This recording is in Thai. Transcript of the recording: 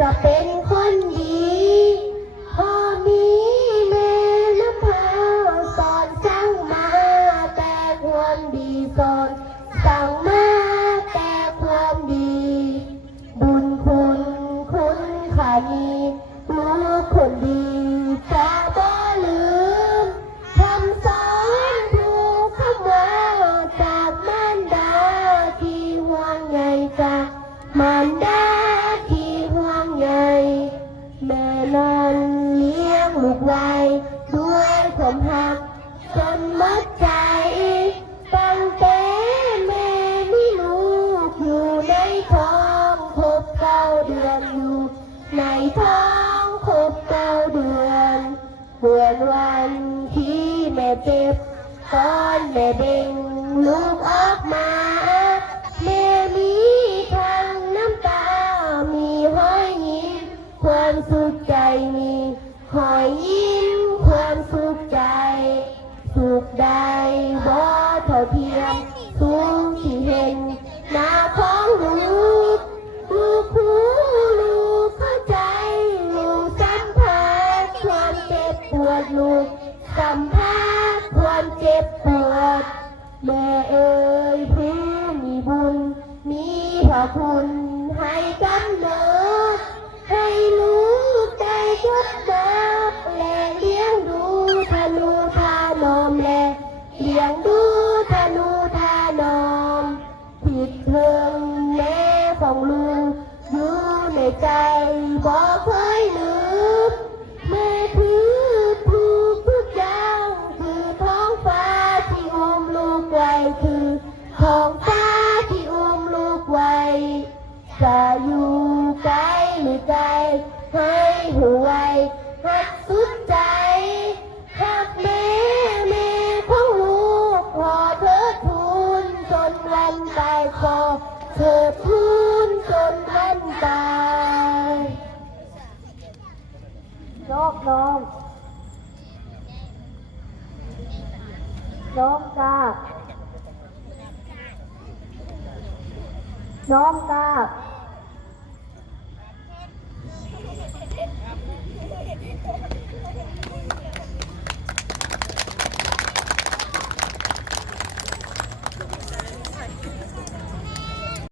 จะเป็นคนดีพอมีแม่น้ำพาสอนสั่งมาแต่ความดีสอนสั่งมาแต่ความดีบุญคุณค่านี้ลูกคนดีจะบ่ลืมคำสอนถูกคำว่าจากมารดาที่ห่วงใยจากมารดาที่ห่วงใยแม่นั้นเลี้ยงลูกไว้ด้วยความรักจนหมดใจตั้งแต่แม่มีลูกอยู่ในท้องครบ9 เดือนอยู่ในท้องครบ9 เดือนเมื่อวันที่แม่เจ็บก่อนแม่เบ่งลูกออกมาแม่มีทั้งน้ำตามีรอยยิ้มความสุขใจมีรอยยิ้มความสุขใจสุขใดบ่เท่าเทียมสุขที่เห็นหน้าของลูกหูลูกเข้าใจลูกสัมผัสความเจ็บปวดลูกสัมผัสความเจ็บปวดแม่เอ๋ยผู้มีบุญมีพระคุณให้กำเนิดให้ลูกได้ยกมาและเลี้ยงดูทะนุถานอมและเลี้ยงดูทะนุถานอมผิดเทิงแม่ของลูกอยู่ในใจบ่เคยลืมแม่ถือทุกอย่างคือท้องฟ้าที่อุ้มลูกไว้คือท้องฟ้าที่อุ้มลูกไว้จะอยู่ไกลหรือไกลให้หูไว้หักสุดใจหักแม่ของลูกพอเธอทูลจนวันตายคอเธอทูลจนวันตายน้องกาน้องกา